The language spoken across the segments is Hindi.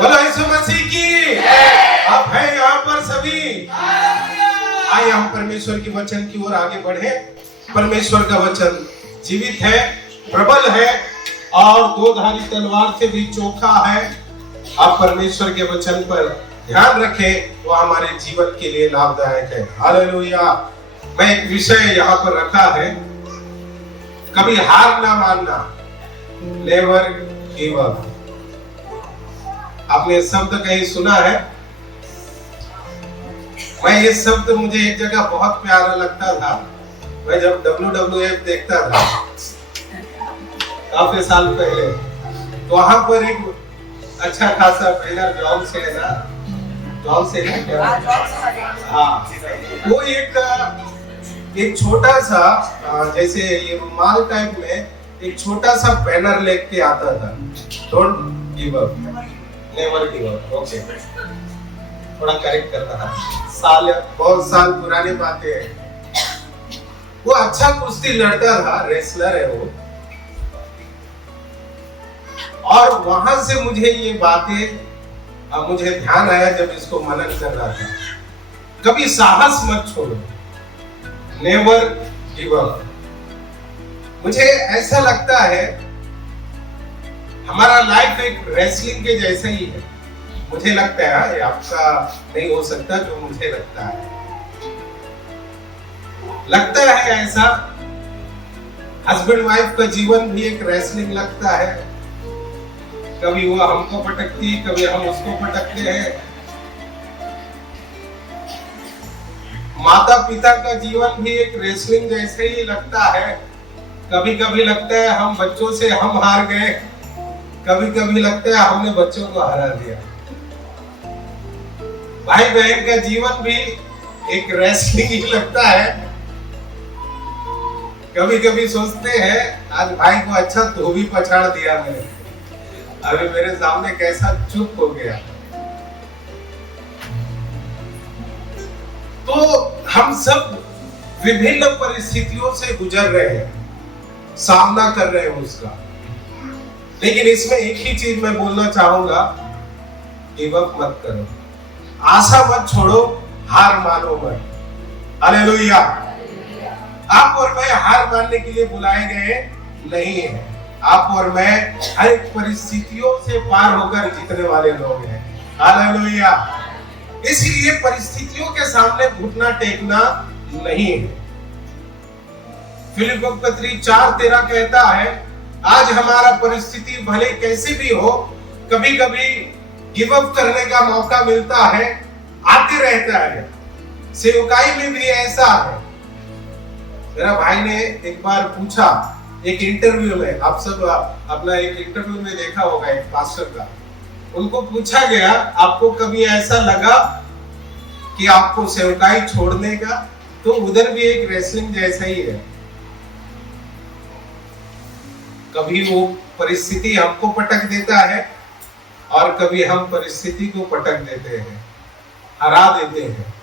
बोलो यीशु मसीह की। आप हैं यहाँ पर सभी। आइए हम परमेश्वर के वचन की ओर आगे बढ़े। परमेश्वर का वचन जीवित है, प्रबल है और दो धारी तलवार से भी चोखा है। आप परमेश्वर के वचन पर ध्यान रखें, वो हमारे जीवन के लिए लाभदायक है। हालेलुया। मैं एक विषय यहाँ पर रखा है, कभी हार ना मानना, नेवर गिव अप। आपने शब्द कहीं सुना है? मैं ये शब्द मुझे एक जगह बहुत प्यारा लगता था। मैं जब WWF देखता था काफी साल पहले, तो वहां पर एक अच्छा खासा बैनर जॉन से है ना, जॉन से है क्या? हाँ, वो एक छोटा सा जैसे ये रुमाल टाइप में एक छोटा सा बैनर लेके आता था, don't give up, never give up. Okay, थोड़ा करेक्ट करना है, बहुत साल पुरानी बातें हैं। वो अच्छा कुश्ती लड़ता था, रेसलर है वो। और वहां से मुझे ये बातें मुझे ध्यान आया जब इसको मनन कर रहा था। कभी साहस मत छोड़ो, नेवर गिव अप। मुझे ऐसा लगता है हमारा लाइफ एक रेसलिंग के जैसा ही है। मुझे लगता है, ये आपका नहीं हो सकता जो मुझे लगता है ऐसा। हस्बैंड वाइफ का जीवन भी एक रेसलिंग लगता है। कभी वो हमको पटकती, कभी हम उसको पटकते हैं। माता पिता का जीवन भी एक रेसलिंग जैसे ही लगता है। कभी कभी लगता है हम बच्चों से हम हार गए, कभी कभी लगता है हमने बच्चों को हरा दिया। भाई बहन का जीवन भी एक रेसलिंग ही लगता है। कभी कभी सोचते हैं आज भाई को अच्छा धोबी पछाड़ दिया मैंने, अभी मेरे सामने कैसा चुप हो गया। तो हम सब विभिन्न परिस्थितियों से गुजर रहे हैं, सामना कर रहे हैं उसका। लेकिन इसमें एक ही चीज मैं बोलना चाहूंगा, गिव अप मत करो, आशा मत छोड़ो, हार मानो मत। हालेलुया। आप और मैं हार मानने के लिए बुलाए गए नहीं हैं। आप और मैं हर एक परिस्थितियों से पार होकर जीतने वाले लोग हैं। हालेलुया। इसलिए परिस्थितियों के सामने घुटना टेकना नहीं है। फिलिप्पियों पत्री 4:13 कहता है, आज हमारा परिस्थिति भले कैसी भी हो, कभी कभी गिव अप करने का मौका मिलता है, आते रहता है। सेवकाई में भी ऐसा है। मेरा भाई ने एक बार पूछा एक इंटरव्यू में, आप सब अपना एक इंटरव्यू में देखा होगा एक पास्टर का, उनको पूछा गया आपको कभी ऐसा लगा कि आपको सेवकाई छोड़ने का? तो उधर भी एक रेसलिंग जैसा ही है। कभी वो परिस्थिति हमको पटक देता है और कभी हम परिस्थिति को पटक देते हैं, हरा देते हैं।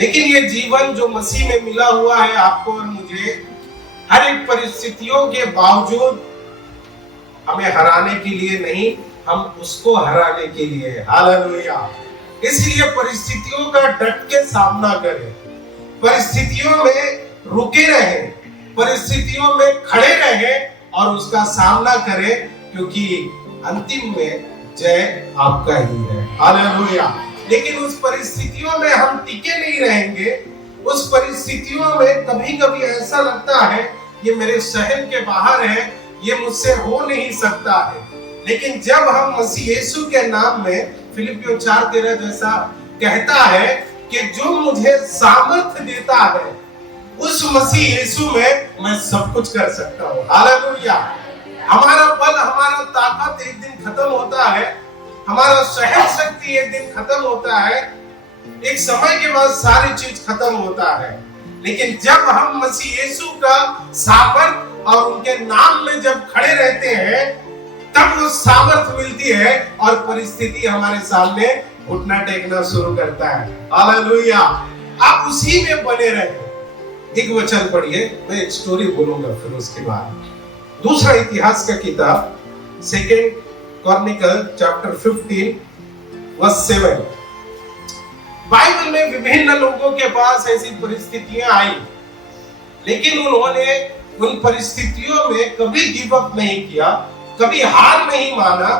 लेकिन ये जीवन जो मसीह में मिला हुआ है आपको और मुझे, हर एक परिस्थितियों के बावजूद हमें हराने के लिए नहीं, हम उसको हराने के लिए। हालेलुया। इसलिए परिस्थितियों का डट के सामना करें, परिस्थितियों में रुके रहें, परिस्थितियों में खड़े रहें और उसका सामना करें, क्योंकि अंतिम में जय आपका ही है। हालेलुया। लेकिन उस परिस्थितियों में हम टिके नहीं रहेंगे। उस परिस्थितियों में कभी कभी ऐसा लगता है ये मेरे सहन के बाहर है, ये मुझसे हो नहीं सकता है। लेकिन जब हम मसीह यीशु के नाम में, फिलिप्पियों 4:13 जैसा कहता है कि जो मुझे सामर्थ्य देता है, उस मसीह यीशु में मैं सब कुछ कर सकता हूँ। हालेलुया। हमारा बल, हमारा ताकत एक दिन खत्म होता है, हमारा सहन शक्ति एक दिन खत्म होता है, एक समय के बाद सारी चीज खत्म होता है। लेकिन जब हम मसीह यीशु का सामर्थ और उनके नाम में जब खड़े रहते हैं, तब वो सामर्थ मिलती है और परिस्थिति हमारे सामने घुटना टेकना शुरू करता है। हालेलुया। आप उसी में बने रहे। एक वचन पढ़िए, मैं एक स्टोरी बोलूंगा फिर उसके बाद। दूसरा इतिहास का किताब 2 क्रॉनिकल चैप्टर 15 वर्स 7। बाइबल में विभिन्न लोगों के पास ऐसी परिस्थितियां आई, लेकिन उन्होंने उन परिस्थितियों में कभी गिव अप नहीं किया, कभी हार नहीं माना,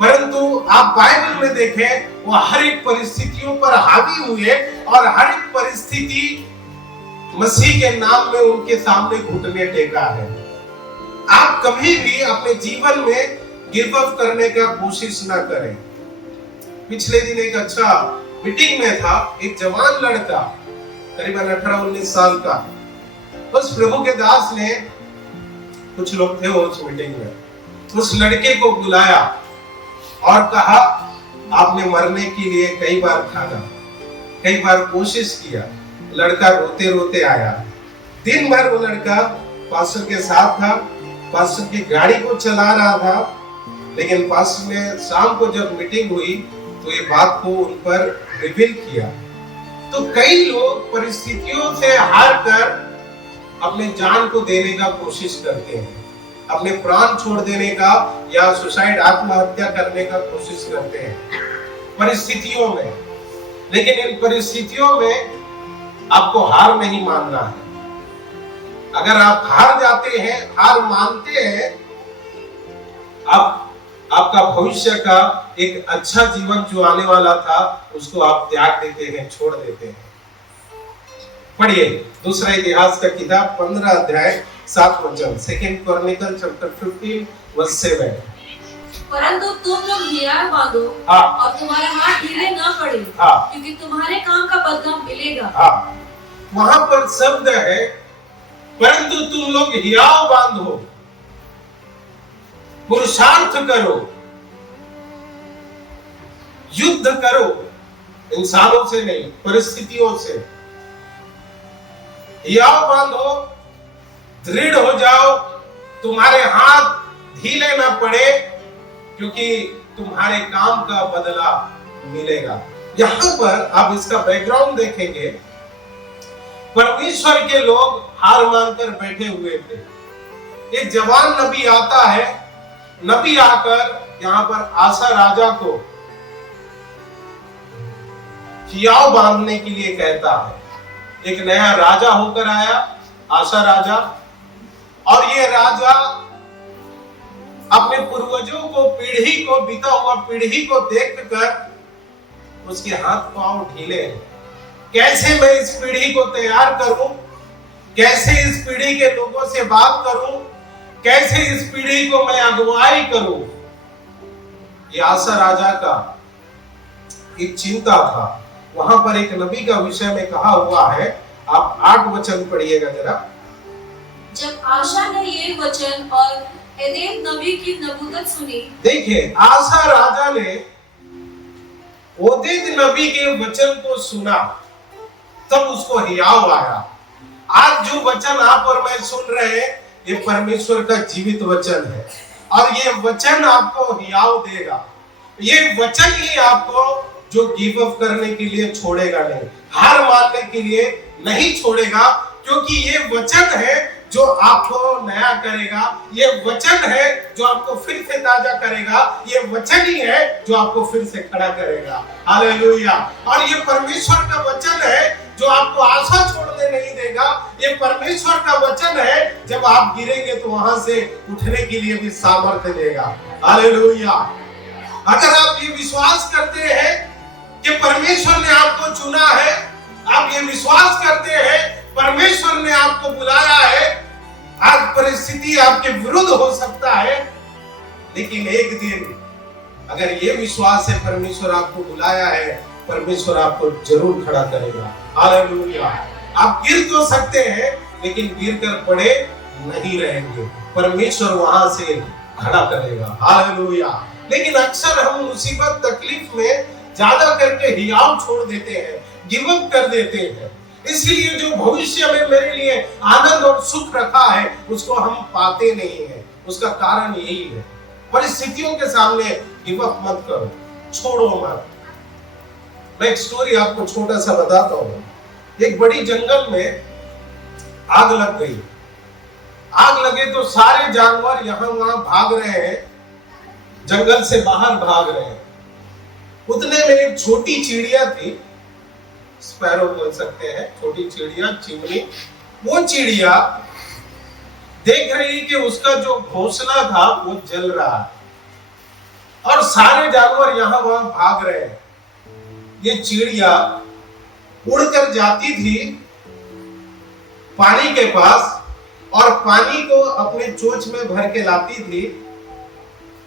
परंतु आप बाइबल में देखें वो हर एक परिस्थितियों पर हावी हुए और हर एक परिस्थिति मसीह के नाम में उनके सामने घुटने टेका है। आप कभी भी अपने जीवन में गिव अप करने का कोशिश ना करें। पिछले दिन एक अच्छा मीटिंग में था, एक जवान लड़का करीबन 18-19 साल का, उस प्रभु के दास ने, कुछ लोग थे उस मीटिंग में, उस लड़के को बुलाया और कहा आपने मरने के लिए कई बार ठाना, कई बार कोशिश किया। लड़का रोते रोते आया। दिन भर वो लड़का पास्टर के साथ था, पास्टर की गाड़ी को चला रहा था, लेकिन पास्टर ने शाम को जब मीटिंग हुई तो ये बात को उन पर रिवील किया। तो कई लोग परिस्थितियों से हार कर अपने जान को देने का कोशिश करते हैं, अपने प्राण छोड़ देने का या सुसाइड आत्महत्या करने का कोशिश करते हैं परिस्थितियों में। लेकिन इन परिस्थितियों में आपको हार नहीं मानना है। अगर आप हार जाते हैं, हार मानते हैं, आपका भविष्य का एक अच्छा जीवन जो आने वाला था उसको आप त्याग देते हैं, छोड़ देते हैं। पढ़िए दूसरा इतिहास का किताब 15 अध्याय 7 वचन, सेकंड क्रॉनिकल चैप्टर 15 वर्स 7। परंतु तुम लोग हियाव बांधो और तुम्हारे हाथ ढीले न पड़े, क्योंकि तुम्हारे काम का बदला मिलेगा। वहां पर शब्द है परंतु तुम लोग हियाव बांधो, पुरुषार्थ करो, युद्ध करो, इंसानों से नहीं परिस्थितियों से। हियाव बांधो, दृढ़ हो जाओ, तुम्हारे हाथ ढीले ना पड़े, क्योंकि तुम्हारे काम का बदला मिलेगा। यहां पर आप इसका बैकग्राउंड देखेंगे, परमेश्वर के लोग हार मानकर बैठे हुए थे। एक जवान नबी आता है, नबी आकर यहां पर आसा राजा को हियाव बांधने के लिए कहता है। एक नया राजा होकर आया, आसा राजा, और ये राजा अपने पूर्वजों को, पीढ़ी को, बीता हुआ पीढ़ी को देखकर उसके हाथ पांव ढीले हैं। कैसे मैं इस पीढ़ी को तैयार करूं, कैसे इस पीढ़ी के लोगों से बात करूं, कैसे इस पीढ़ी को मैं अगुवाई करूं, ये आसा राजा का एक चिंता था। वहां पर एक नबी का विषय में कहा हुआ है, आप 8 वचन पढ़िएगा जरा। जब आशा ने ये वचन और एदेद नबी की नबूवत सुनी, देखिए आसा राजा ने ओदेद नबी के वचन को सुना, तब उसको हियाव आया। आज जो वचन आप और मैं सुन रहे हैं, ये परमेश्वर का जीवित वचन है, और ये वचन आपको हियाव देगा। ये वचन ही आपको जो गिव अप करने के लिए छोड़ेगा नहीं, हार मानने के लिए नहीं छोड़ेगा, क्योंकि ये वचन है जो आपको नया करेगा, ये वचन है जो आपको फिर से ताजा करेगा, ये वचन ही है जो आपको फिर से खड़ा करेगा। हालेलुया। और ये परमेश्वर का वचन है जो आपको आशा छोड़ने नहीं देगा। ये परमेश्वर का वचन है, जब आप गिरेंगे तो वहां से उठने के लिए भी सामर्थ्य देगा। हालेलुया। अगर आप ये विश्वास करते हैं कि परमेश्वर ने आपको चुना है, आप ये विश्वास करते हैं परमेश्वर ने आपको बुलाया है, आज परिस्थिति आपके विरुद्ध हो सकता है, लेकिन एक दिन अगर ये विश्वास है परमेश्वर आपको बुलाया है, परमेश्वर आपको जरूर खड़ा करेगा। हालेलुया। आप गिर तो सकते हैं, लेकिन गिर कर पड़े नहीं रहेंगे, परमेश्वर वहां से खड़ा करेगा। हालेलुया। लेकिन अक्सर हम मुसीबत तकलीफ में ज्यादा करके हियाव छोड़ देते हैं, गिव अप कर देते हैं। इसलिए जो भविष्य में मेरे लिए आनंद और सुख रखा है उसको हम पाते नहीं हैं। उसका कारण यही है, परिस्थितियों के सामने गिव अप मत करो, छोड़ो मत। मैं एक स्टोरी आपको छोटा सा बताता हूँ। एक बड़ी जंगल में आग लग गई। आग लगे तो सारे जानवर यहाँ वहां भाग रहे हैं, जंगल से बाहर भाग रहे हैं। उतने में एक छोटी चिड़िया थी, स्पैरो बोल सकते हैं, छोटी चिड़िया, चिमनी। वो चिड़िया देख रही कि उसका जो घोंसला था वो जल रहा है और सारे जानवर यहां वहां भाग रहे हैं। ये चिड़िया उड़कर जाती थी पानी के पास और पानी को अपने चोंच में भर के लाती थी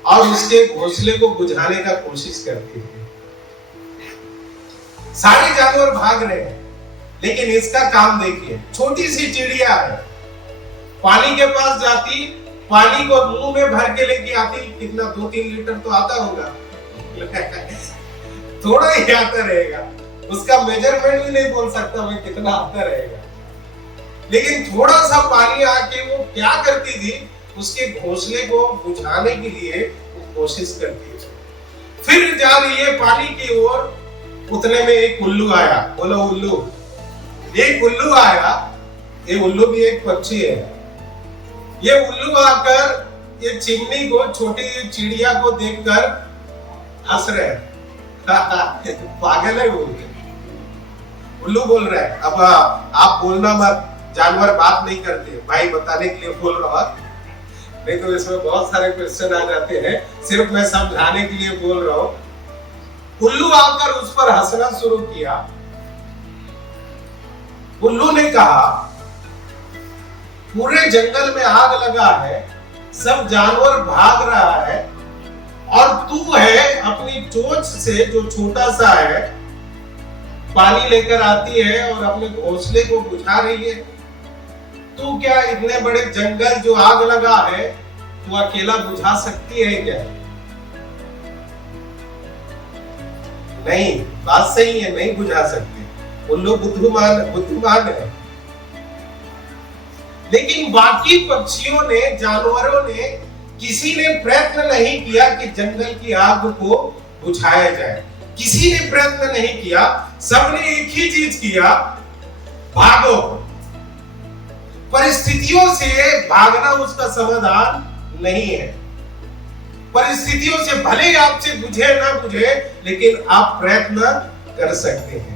और उसके घोंसले को बुझाने का कोशिश करती थी। सारे जानवर भाग रहे हैं, लेकिन इसका काम देखिए, छोटी सी चिड़िया है, पानी के पास जाती, पानी को मुंह में भर के लेके आती, कितना 2-3 लीटर तो आता होगा थोड़ा ही आता रहेगा, उसका मेजरमेंट भी नहीं बोल सकता मैं कितना आता रहेगा, लेकिन थोड़ा सा पानी आके वो क्या करती थी, उसके घोंसले को बुझाने के लिए वो कोशिश करती थी। फिर जा रही है पानी की ओर, उतने में एक उल्लू आया। बोलो उल्लू। एक उल्लू आया, ये उल्लू भी एक पक्षी है। ये उल्लू आकर ये चिमनी को, छोटी चिड़िया को देखकर हंस रहे हैं पागल है वो। उल्लू बोल रहा है, अब आप बोलना मत, जानवर बात नहीं करते, भाई बताने के लिए बोल रहा हूं, नहीं तो इसमें बहुत सारे क्वेश्चन आ जाते हैं, सिर्फ मैं समझाने के लिए बोल रहा हूं। उल्लू आकर उस पर हंसना शुरू किया। उल्लू ने कहा, पूरे जंगल में आग लगा है, सब जानवर भाग रहा है और तू है अपनी चोंच से जो छोटा सा है पानी लेकर आती है और अपने घोंसले को बुझा रही है। तू क्या इतने बड़े जंगल जो आग लगा है तू अकेला बुझा सकती है क्या? नहीं, बात सही है, नहीं बुझा सकती। उल्लू बुद्धिमान है, लेकिन बाकी पक्षियों ने, जानवरों ने, किसी ने प्रयत्न नहीं किया कि जंगल की आग को बुझाया जाए। किसी ने प्रयत्न नहीं किया, सबने एक ही चीज किया, भागो। परिस्थितियों से भागना उसका समाधान नहीं है। परिस्थितियों से भले ही आपसे बुझे ना बुझे, लेकिन आप प्रयत्न कर सकते हैं।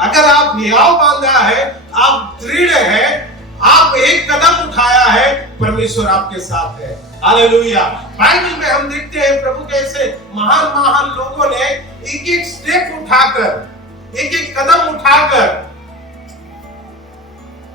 अगर आप हियाव बांधा है, आप दृढ़ है, आप एक कदम उठाया है, परमेश्वर आपके साथ है। हालेलुया। बाइबल में हम देखते हैं प्रभु कैसे महान महान लोगों ने एक एक स्टेप उठाकर, एक एक कदम उठाकर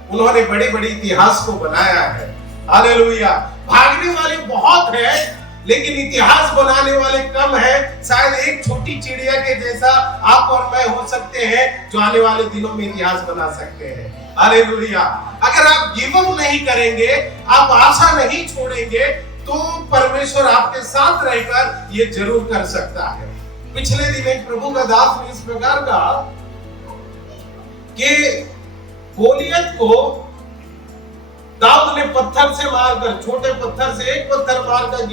उन्होंने बड़े बड़े इतिहास को बनाया है। हालेलुया। भागने वाले बहुत हैं, लेकिन इतिहास बनाने वाले कम है। शायद एक छोटी चिड़िया के जैसा आप और मैं हो सकते हैं, जो आने वाले दिनों में इतिहास बना सकते हैं। हालेलुया। अगर आप गिव अप नहीं करेंगे, आप आशा नहीं छोड़ेंगे, तो परमेश्वर आपके साथ रहकर ये जरूर कर सकता है। पिछले दिन एक प्रभु का दास ने इस प्रकार कहा कि गोलियत को दाऊद ने पत्थर से मारकर, छोटे पत्थर से एक पत्थर मारकर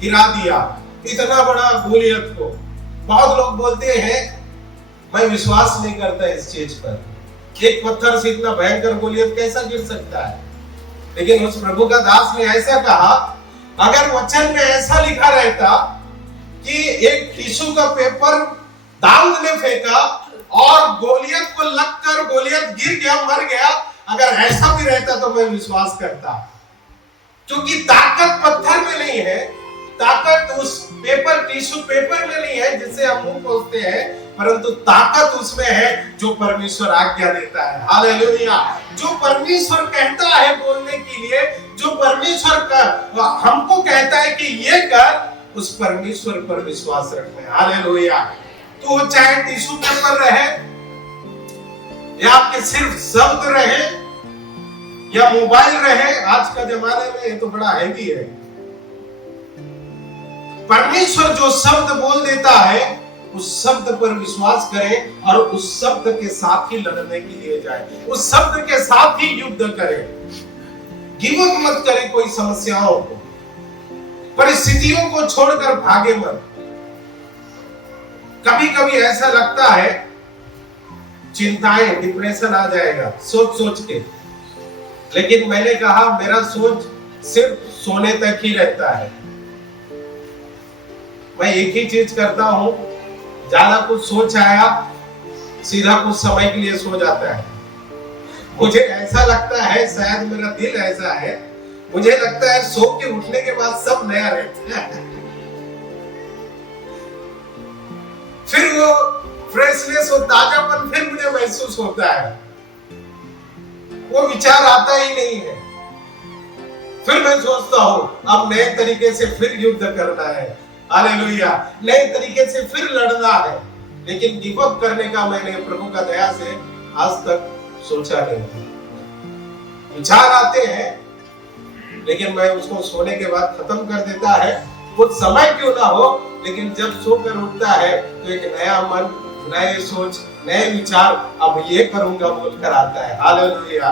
गिरा दिया, इतना बड़ा गोलियत को। बहुत लोग बोलते हैं, मैं विश्वास नहीं करता इस चीज पर, एक पत्थर से इतना भयंकर गोलियत कैसा गिर सकता है। लेकिन उस प्रभु का दास ने ऐसा कहा, अगर वचन में ऐसा लिखा रहता कि एक टिश्यू का पेपर दाऊद ने फेंका और गोलियत को लगकर गोलियत गिर गया, मर गया, अगर ऐसा भी रहता तो मैं विश्वास करता। क्योंकि ताकत पत्थर में नहीं है, ताकत उस पेपर, टिश्यू पेपर में नहीं है जिससे हम मुंह पोंछते हैं, परंतु ताकत उसमें है जो परमेश्वर आज्ञा देता है। हालेलुया। जो परमेश्वर कहता है बोलने के लिए, जो परमेश्वर हमको कहता है कि ये कर, उस परमेश्वर पर विश्वास रखना है। हालेलुया। तो चाहे टिश्यू पेपर रहे या आपके सिर्फ शब्द रहे या मोबाइल रहे, आज का जमाने में ये तो बड़ा हैवी है। परमेश्वर जो शब्द बोल देता है, उस शब्द पर विश्वास करें और उस शब्द के साथ ही लड़ने के लिए जाए, उस शब्द के साथ ही युद्ध करें। गिव अप मत करें कोई समस्याओं को, परिस्थितियों को छोड़कर भागे मत। कभी कभी ऐसा लगता है चिंताएं, डिप्रेशन आ जाएगा सोच सोच के, लेकिन मैंने कहा मेरा सोच सिर्फ सोने तक ही रहता है। मैं एक ही चीज करता हूँ, ज्यादा कुछ सोच आया सीधा कुछ समय के लिए सो जाता है। मुझे ऐसा लगता है, शायद मेरा दिल ऐसा है, मुझे लगता है सो के उठने के बाद सब नया रहता है। फिर वो फ्रेशनेस और ताजापन फिर मुझे महसूस होता है, वो विचार आता ही नहीं है। फिर मैं सोचता हूं अब नए तरीके से फिर युद्ध करना है, हालेलुया, नए तरीके से फिर लड़ना है। लेकिन गिव अप करने का मैंने प्रभु का दया से आज तक सोचा नहीं। विचार आते हैं लेकिन मैं उसको सोने के बाद खत्म कर देता है, कुछ समय क्यों ना हो, लेकिन जब सोकर उठता है तो एक नया मन, नए सोच, नए विचार, अब ये करूंगा बोलकर आता है, हालेलुया।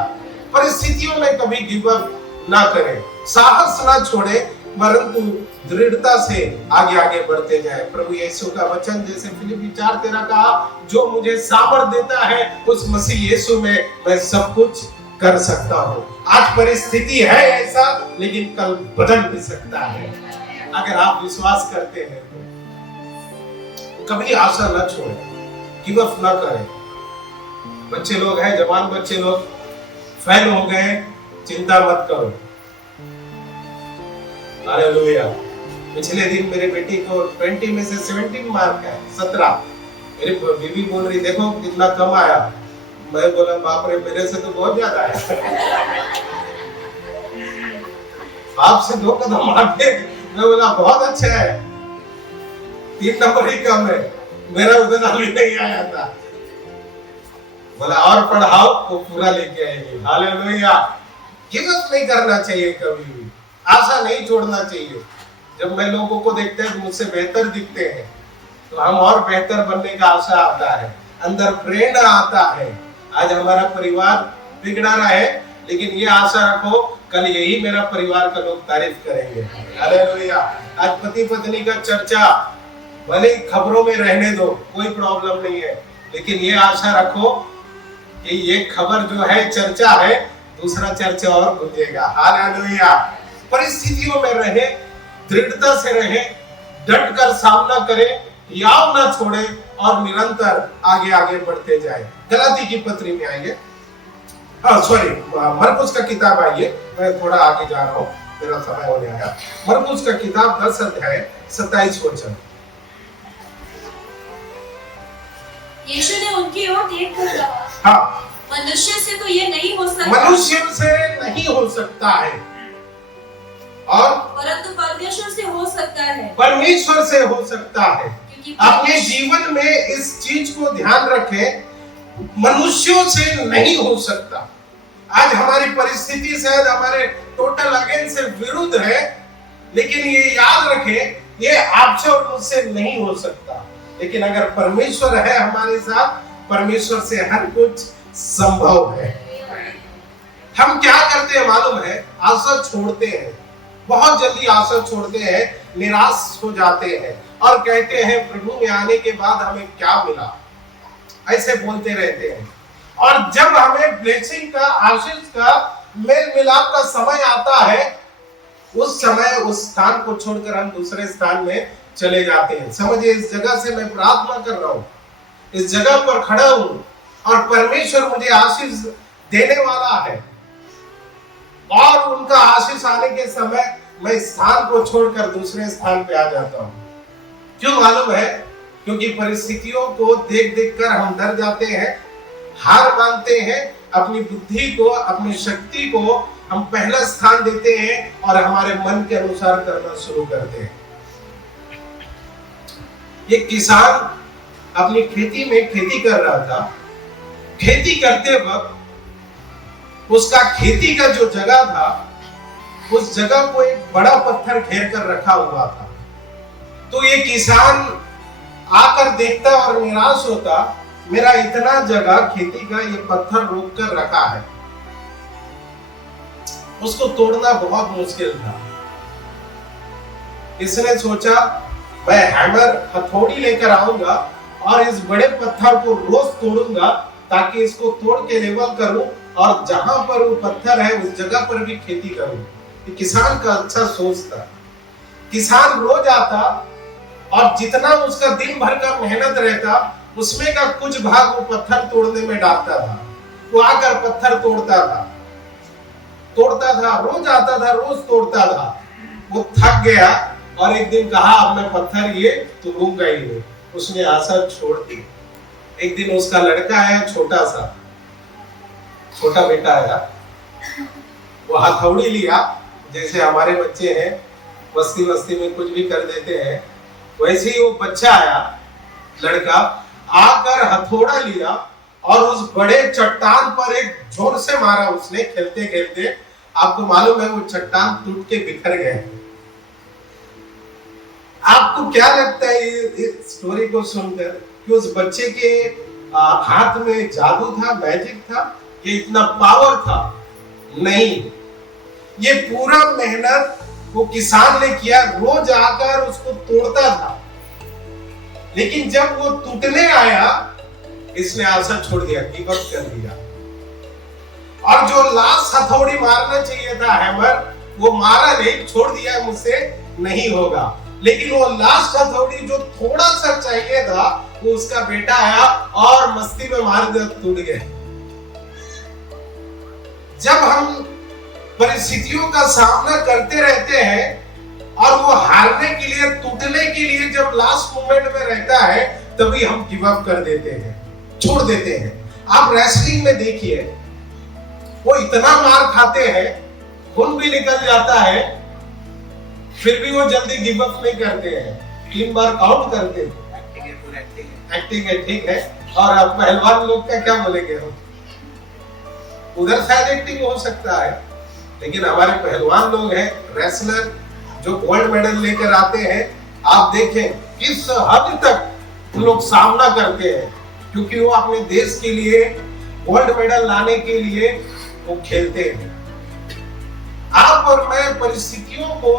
परिस्थितियों में कभी गिव अप ना करें, साहस ना छोड़े, परंतु दृढ़ता से आगे आगे बढ़ते जाए। प्रभु यीशु का वचन जैसे फिलिप्पी 4:13 कहा, जो मुझे सामर्थ देता है उस मसीह यीशु में मैं सब कुछ कर सकता हूँ। आज परिस्थिति है ऐसा, लेकिन कल बदल भी सकता है। अगर आप विश्वास करते हैं तो कभी आशा न छोड़ें, गिव अप न करें। बच्चे लोग हैं, जवान बच्चे लोग फेल हो गए, चिंता मत करो, हालेलुया। पिछले दिन मेरे बेटी को 20 में से 17 मार्क है, 17। मेरी बीवी बोल रही देखो कितना कम आया। मैं बोला बाप रे, मेरे से तो बहुत ज्यादा है। आपसे 2 कदम आगे। मैं बोला बहुत अच्छा है, 3 नंबर ही कम है, मेरा उतना भी नहीं आया था। बोला और पढ़ाओ वो पूरा लेके आएंगे, हालेलुया। गिव अप नहीं करना चाहिए, कभी भी आशा नहीं छोड़ना चाहिए। जब मैं लोगों को देखते हैं मुझसे बेहतर दिखते हैं तो हम और बेहतर बनने का आशा आता है, अंदर प्रेरणा आता है। आज हमारा परिवार बिगड़ा रहा है, लेकिन ये आशा रखो कल यही मेरा परिवार का लोग तारीफ करेंगे, हालेलुया। आज पति पत्नी का चर्चा भले खबरों में रहने दो, कोई प्रॉब्लम नहीं है, लेकिन ये आशा रखो कि ये खबर जो है, चर्चा है, दूसरा चर्चा और गूंजेगा, हालेलुया। परिस्थितियों में रहे, दृढ़ता से रहे, डट कर सामना करें, याव ना छोड़े और निरंतर आगे आगे बढ़ते जाए। गलाती की पत्री में आइए, मरकुस का किताब आइए, मैं थोड़ा आगे जा रहा हूँ, मेरा समय होने आया। मरकुस का किताब 10 अध्याय 27 वचन। यीशु ने उनकी ओर देखकर कहा, हाँ, मनुष्य से तो ये नहीं हो सकता, मनुष्य से नहीं हो सकता है, और परंतु परमेश्वर से हो सकता है, परमेश्वर से हो सकता है। अपने जीवन में इस चीज को ध्यान रखें, मनुष्यों से नहीं हो सकता। आज हमारी परिस्थिति शायद हमारे टोटल अगेंस्ट से विरुद्ध है, लेकिन ये याद रखें, ये आपसे और मुझसे नहीं हो सकता। लेकिन अगर परमेश्वर है हमारे साथ, परमेश्वर से हर कुछ संभव है। हम क्या करते हैं मालूम है? आशा छोड़ते हैं, बहुत जल्दी आशा छोड़ते हैं, निराश हो जाते हैं और कहते हैं प्रभु में आने के बाद हमें क्या मिला, ऐसे बोलते रहते हैं। और जब हमें ब्लेसिंग का, आशीष का, मेल मिलाप का समय आता है, उस समय उस स्थान को छोड़कर हम दूसरे स्थान में चले जाते हैं। समझिए, इस जगह से मैं प्रार्थना कर रहा हूँ, इस जगह पर खड़ा हूँ और परमेश्वर मुझे आशीष देने वाला है, और उनका आशीष आने के समय मैं स्थान को छोड़कर दूसरे स्थान पे आ जाता हूँ। क्यों मालूम है? क्योंकि परिस्थितियों को देख देख कर हम डर जाते हैं, हार मानते हैं, अपनी बुद्धि को, अपनी शक्ति को हम पहला स्थान देते हैं और हमारे मन के अनुसार करना शुरू करते हैं। ये किसान अपनी खेती में खेती कर रहा था। खेती करते वक्त उसका खेती का जो जगह था, उस जगह को एक बड़ा पत्थर घेर कर रखा हुआ था। तो ये किसान आकर देखता और निराश होता, मेरा इतना जगह खेती का ये पत्थर रोक कर रखा है। उसको तोड़ना बहुत मुश्किल था। इसने सोचा मैं हैमर, हथौड़ी लेकर आऊंगा और इस बड़े पत्थर को रोज तोड़ूंगा, ताकि इसको तोड़ के लेवल करूं और जहां पर वो पत्थर है उस जगह पर भी खेती करूं। ये किसान का अच्छा सोच था। किसान रोज आता और जितना उसका दिन भर का मेहनत रहता उसमें का कुछ भाग वो पत्थर तोड़ने में डालता था। वो आकर पत्थर तोड़ता था, रोज आता था, रोज तोड़ता था। वो थक गया और एक दिन कहा अब मैं पत्थर ये तोड़ूंगा ही नहीं। उसने आशा छोड़ दी। एक दिन उसका लड़का आया, छोटा बेटा आया। वो हथौड़ी लिया, जैसे हमारे बच्चे हैं मस्ती में कुछ भी कर देते हैं, वैसे ही वो बच्चा आया, लड़का आकर हथौड़ा लिया और उस बड़े चट्टान पर एक जोर से मारा उसने। खेलते खेलते आपको मालूम है वो चट्टान टूट के बिखर गए। आपको क्या लगता है इस स्टोरी को सुनकर कि उस बच्चे के हाथ में जादू था, मैजिक था, ये इतना पावर था? नहीं, ये पूरा मेहनत वो किसान ने किया, रोज आकर उसको तोड़ता था। लेकिन जब वो टूटने आया इसने आशा छोड़ दिया, गिव अप कर दिया। और जो लास्ट हथौड़ी मारना चाहिए था, हैमर, वो मारा नहीं, छोड़ दिया, मुझसे नहीं होगा। लेकिन वो लास्ट हथौड़ी जो थोड़ा सा चाहिए था वो उसका बेटा आया और मस्ती में मार दिया, टूट गया। जब हम परिस्थितियों का सामना करते रहते हैं और वो हारने के लिए, टूटने के लिए जब लास्ट मोमेंट में रहता है, तभी हम गिव अप कर देते हैं, छोड़ देते हैं। आप रेसलिंग में देखिए, वो इतना मार खाते हैं, खून भी निकल जाता है, फिर भी वो जल्दी गिव अप नहीं करते हैं, 3 बार काउंट करते हैं। एक्टिंग है, ठीक है। और अब पहलवान लोग का क्या बोलेंगे हम? उधर शायद एक्टिंग हो सकता है, लेकिन हमारे पहलवान लोग हैं, रेसलर जो गोल्ड मेडल लेकर आते हैं, आप देखें किस हद तक लोग सामना करते हैं, क्योंकि वो अपने देश के लिए गोल्ड मेडल लाने के लिए वो खेलते हैं। आप और मैं परिस्थितियों को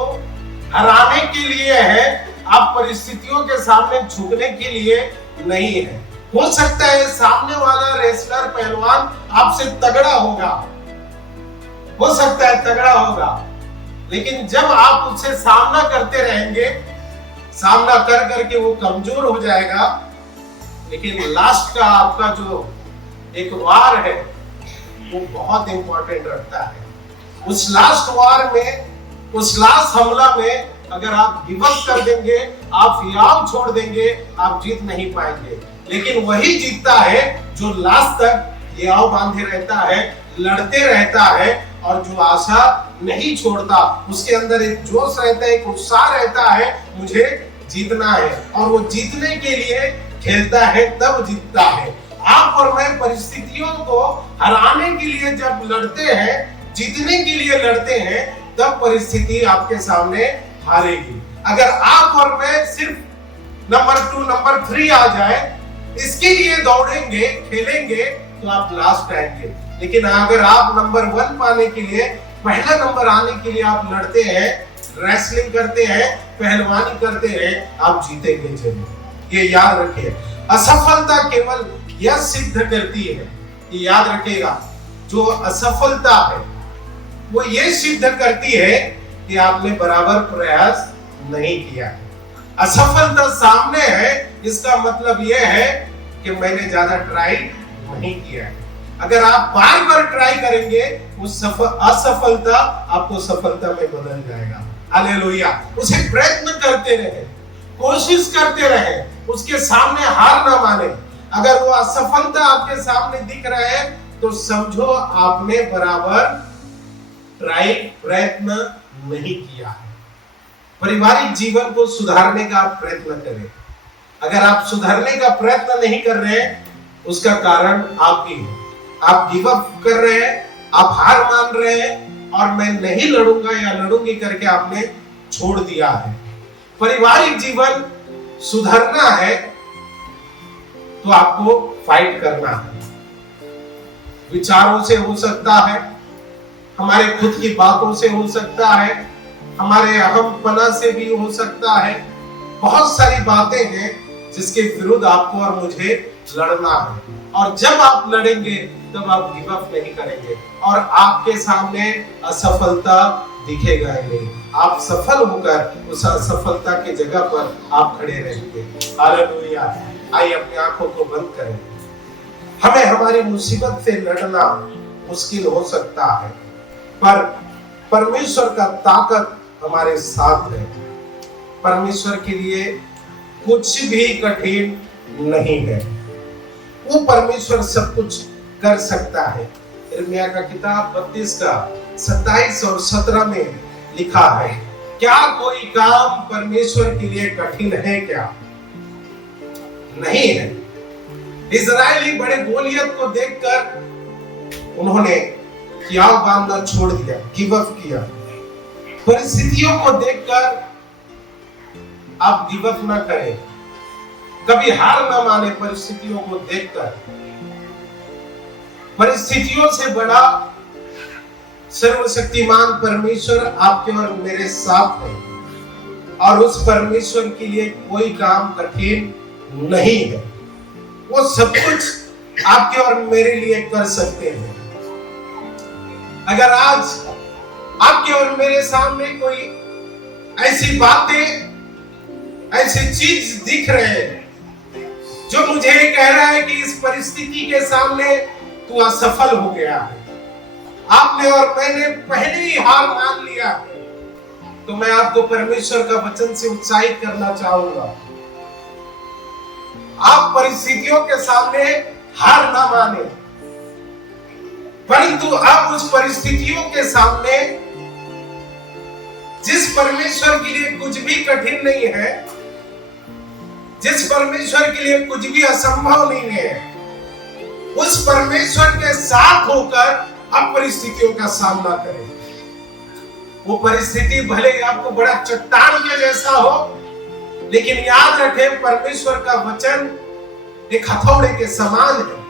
हराने के लिए है, आप परिस्थितियों के सामने झुकने के लिए नहीं है। हो सकता है सामने वाला रेसलर, पहलवान आपसे तगड़ा होगा, हो सकता है तगड़ा होगा, लेकिन जब आप उससे सामना करते रहेंगे, सामना कर करके वो कमजोर हो जाएगा। लेकिन लास्ट का आपका जो एक वार है वो बहुत इंपॉर्टेंट रखता है। उस लास्ट वार में, उस लास्ट हमला में अगर आप गिव अप कर देंगे, आप याव छोड़ देंगे, आप जीत नहीं पाएंगे। लेकिन वही जीतता है जो लास्ट तक याव बांधे रहता है, लड़ते रहता है और जो आशा नहीं छोड़ता। उसके अंदर एक जोश रहता है, एक उत्साह रहता है, मुझे जीतना है, और वो जीतने के लिए खेलता है, तब जीतता है। आप और मैं परिस्थितियों को हराने के लिए जब लड़ते हैं, जीतने के लिए लड़ते हैं, तब परिस्थिति आपके सामने हारेगी। अगर आप और मैं सिर्फ नंबर 2, नंबर 3 आ जाए, इसके लिए दौड़ेंगे, खेलेंगे, तो आप लास्ट आएंगे। लेकिन अगर आप नंबर 1 पाने के लिए, पहला नंबर आने के लिए आप लड़ते हैं, रेसलिंग करते हैं, पहलवानी करते हैं, आप जीतेंगे जरूर। ये याद रखिए। असफलता केवल यह सिद्ध करती है, ये याद रखिएगा, जो असफलता है वो ये सिद्ध करती है कि आपने बराबर प्रयास नहीं किया है। असफलता सामने है, इसका मतलब यह है कि मैंने ज्यादा ट्राई नहीं किया है। अगर आप बार बार ट्राई करेंगे, उस असफलता आपको सफलता में बदल जाएगा। हालेलुया। उसे प्रयत्न करते रहे, कोशिश करते रहे, उसके सामने हार ना माने। अगर वो असफलता आपके सामने दिख रहा है तो समझो आपने बराबर ट्राई, प्रयत्न नहीं किया है। पारिवारिक जीवन को सुधारने का आप प्रयत्न करें। अगर आप सुधारने का प्रयत्न नहीं कर रहे हैं, उसका कारण आप ही है। आप गिव अप कर रहे हैं, आप हार मान रहे हैं, और मैं नहीं लड़ूंगा या लड़ूंगी करके आपने छोड़ दिया है। पारिवारिक जीवन सुधरना है तो आपको फाइट करना है। विचारों से हो सकता है, हमारे खुद की बातों से हो सकता है, हमारे अहमपना से भी हो सकता है। बहुत सारी बातें हैं जिसके विरुद्ध आपको और मुझे लड़ना है, और जब आप लड़ेंगे तब आप गिव अप नहीं करेंगे। और आपके सामने असफलता दिखेगा ही नहीं। आप सफल होकर उस असफलता की जगह पर आप खड़े रहेंगे। हालेलुया। आइए अपनी आंखों को बंद करें। हमें हमारी मुसीबत से लड़ना मुश्किल हो सकता है, पर परमेश्वर का ताकत हमारे साथ है। परमेश्वर के लिए कुछ भी कठिन नहीं है। वो परमेश्वर सब कुछ कर सकता है। यिर्मयाह का किताब 32 का 27 और 17 में लिखा है, क्या कोई काम परमेश्वर के लिए कठिन है क्या? नहीं है। इजरायली बड़े गोलियत को देखकर उन्होंने याव बांधना छोड़ दिया, गिव अप किया। परिस्थितियों को देखकर आप गिव अप ना करें, कभी हार ना माने। परिस्थितियों को देखकर, परिस्थितियों से बड़ा सर्वशक्तिमान परमेश्वर आपके और मेरे साथ है, और उस परमेश्वर के लिए कोई काम कठिन नहीं है। वो सब कुछ आपके और मेरे लिए कर सकते हैं। अगर आज आपके और मेरे सामने कोई ऐसी बातें, ऐसी चीज दिख रहे हैं जो मुझे कह रहा है कि इस परिस्थिति के सामने तू असफल हो गया है, आपने और मैंने पहले ही हार मान लिया, तो मैं आपको परमेश्वर का वचन से उत्साहित करना चाहूंगा। आप परिस्थितियों के सामने हार ना माने, परंतु आप उस परिस्थितियों के सामने, जिस परमेश्वर के लिए कुछ भी कठिन नहीं है, जिस परमेश्वर के लिए कुछ भी असंभव नहीं है, उस परमेश्वर के साथ होकर आप परिस्थितियों का सामना करें। वो परिस्थिति भले ही आपको बड़ा चट्टान के जैसा हो, लेकिन याद रखें परमेश्वर का वचन एक हथौड़े के समान है।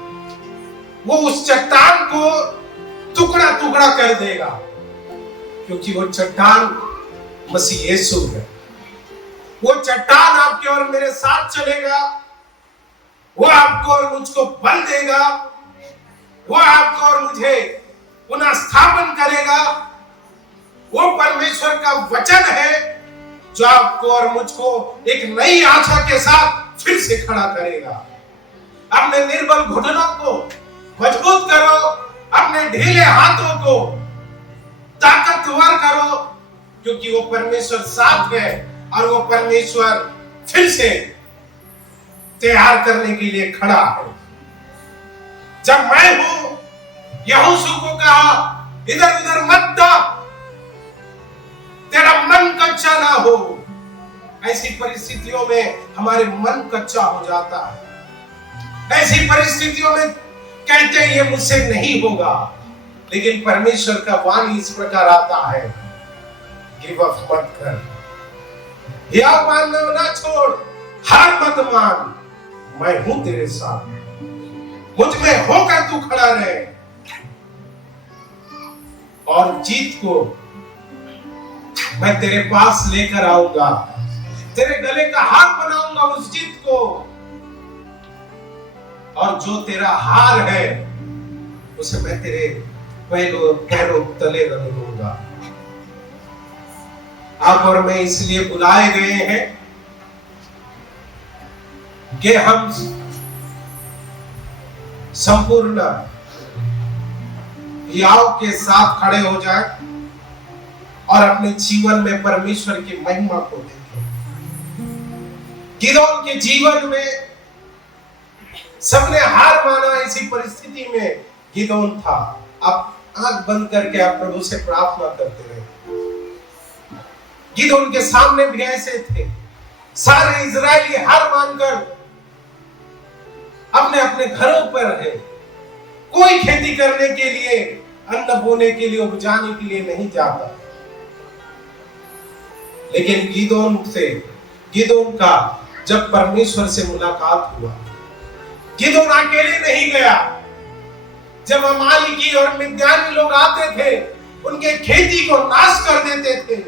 वो उस चट्टान को टुकड़ा टुकड़ा कर देगा, क्योंकि वो चट्टान मसीह यीशु है। वो चट्टान आपके और मेरे साथ चलेगा, वो आपको और मुझको बल देगा, वो आपको और मुझे पुनः स्थापन करेगा। वो परमेश्वर का वचन है जो आपको और मुझको एक नई आशा के साथ फिर से खड़ा करेगा। अपने निर्बल घुटनों को मजबूत करो, अपने ढीले हाथों को ताकतवर करो, क्योंकि वो परमेश्वर साथ है और वो परमेश्वर फिर से तैयार करने के लिए खड़ा है। जब मैं हूं, यहोशू को कहा इधर उधर मत जा, तेरा मन कच्चा ना हो। ऐसी परिस्थितियों में हमारे मन कच्चा हो जाता है। ऐसी परिस्थितियों में कहते हैं ये मुझसे नहीं होगा, लेकिन परमेश्वर का वाणी इस प्रकार आता है, गिव अप मत कर, याव मानना ना छोड़, हार मत मान, मैं हूं तेरे साथ, मुझ में होकर तू खड़ा रहे, और जीत को मैं तेरे पास लेकर आऊंगा, तेरे गले का हार बनाऊंगा उस जीत को, और जो तेरा हार है उसे मैं तेरे पैरों तले रख दूंगा। आप और मैं इसलिए बुलाए गए हैं कि हम संपूर्ण याव के साथ खड़े हो जाएं और अपने जीवन में परमेश्वर की महिमा को देखें। गिदोन के जीवन में सबने हार माना। ऐसी परिस्थिति में गिदोन था। आप आंख बंद करके आप प्रभु से प्रार्थना करते रहे। गिदोन के सामने भी ऐसे थे। सारे इजरायली हार मानकर अपने अपने घरों पर है। कोई खेती करने के लिए, अन्न बोने के लिए, उपजाने के लिए नहीं जाता। लेकिन गिदोन का जब परमेश्वर से मुलाकात हुआ, गिदोन अकेले नहीं गया। जब अमालेकी और मिद्यानी लोग आते थे, उनके खेती को नाश कर देते थे,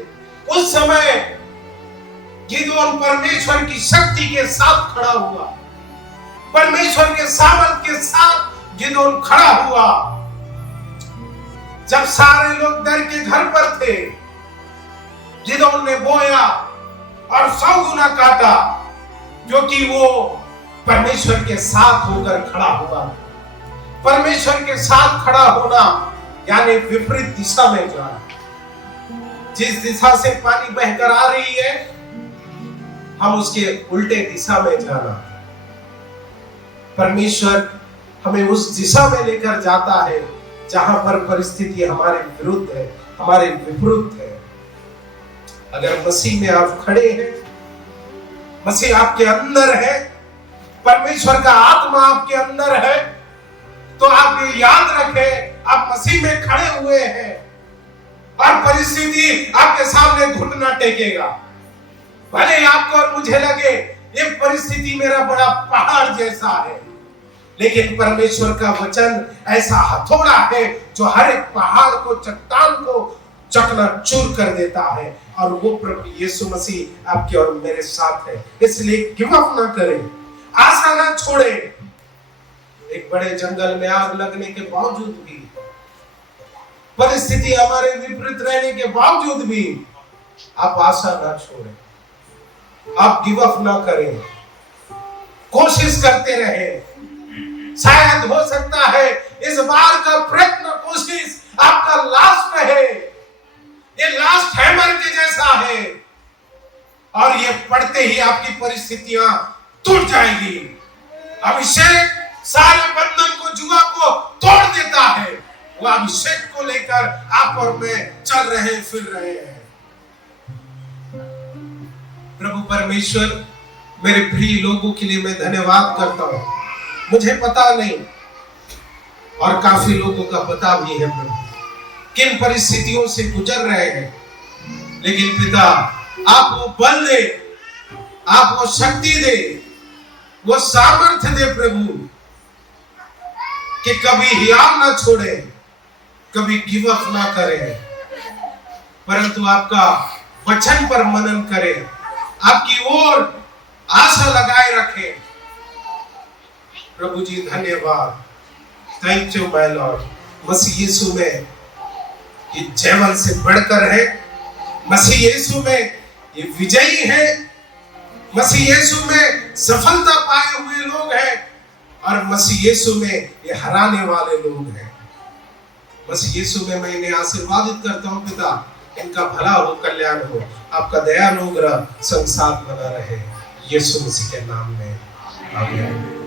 उस समय गिदोन परमेश्वर की शक्ति के साथ खड़ा हुआ। परमेश्वर के सामर्थ के साथ गिदोन खड़ा हुआ। जब सारे लोग डर के घर पर थे, गिदोन ने बोया और 100 गुना काटा, क्योंकि वो परमेश्वर के साथ होकर खड़ा हुआ। परमेश्वर के साथ खड़ा होना यानी विपरीत दिशा में जाना। जिस दिशा से पानी बहकर आ रही है, हम उसके उल्टे दिशा में जाना। परमेश्वर हमें उस दिशा में लेकर जाता है जहां पर परिस्थिति हमारे विरुद्ध है, हमारे विपरीत है। अगर मसीह में आप खड़े हैं, मसीह आपके अंदर है, परमेश्वर का आत्मा आपके अंदर है, तो आप ये याद रखें, आप मसीह में खड़े हुए हैं और परिस्थिति आपके सामने घुटना टेकेगा। भले आपको और मुझे लगे ये परिस्थिति मेरा बड़ा पहाड़ जैसा है, लेकिन परमेश्वर का वचन ऐसा हथौड़ा है जो हर एक पहाड़ को, चट्टान को चकनाचूर कर देता है। और वो प्रभु यीशु मसीह आपके और मेरे साथ है। इसलिए गिव अप ना करें, आशा ना छोड़े। एक बड़े जंगल में आग लगने के बावजूद भी, परिस्थिति हमारे विपरीत रहने के बावजूद भी, आप आशा ना छोड़ें, आप गिव अप ना करें, कोशिश करते रहें। शायद हो सकता है इस बार का प्रयत्न, कोशिश आपका लास्ट है, ये लास्ट हैमर के जैसा है, और ये पढ़ते ही आपकी परिस्थितियां टूट जाएगी। अभिषेक सारे बंधन को, जुआ को तोड़ देता है। वो अभिषेक को लेकर आप और मैं चल रहे, फिर रहे हैं। प्रभु परमेश्वर, मेरे प्रिय लोगों के लिए मैं धन्यवाद करता हूं। मुझे पता नहीं, और काफी लोगों का पता भी है प्रभु, किन परिस्थितियों से गुजर रहे हैं, लेकिन पिता आप वो बल दे, आप वो शक्ति दे, वो सामर्थ्य दे प्रभु, कि कभी हियाव ना छोड़े, कभी गिव अप ना करें, परंतु आपका वचन पर मनन करें, आपकी ओर आशा लगाए रखें। प्रभु जी धन्यवाद, थैंक यू माय लॉर्ड। मसीह यीशु में ये जीवन से बढ़कर है, मसीह यीशु में ये विजयी है, मसीह यीशु में सफलता पाए हुए लोग हैं, और मसीह यीशु में ये हराने वाले लोग हैं। मसीह यीशु में मैं इन्हें आशीर्वादित करता हूं पिता, इनका भला हो, कल्याण हो, आपका दया अनुग्रह संसार बना रहे, यीशु मसीह के नाम में आमीन।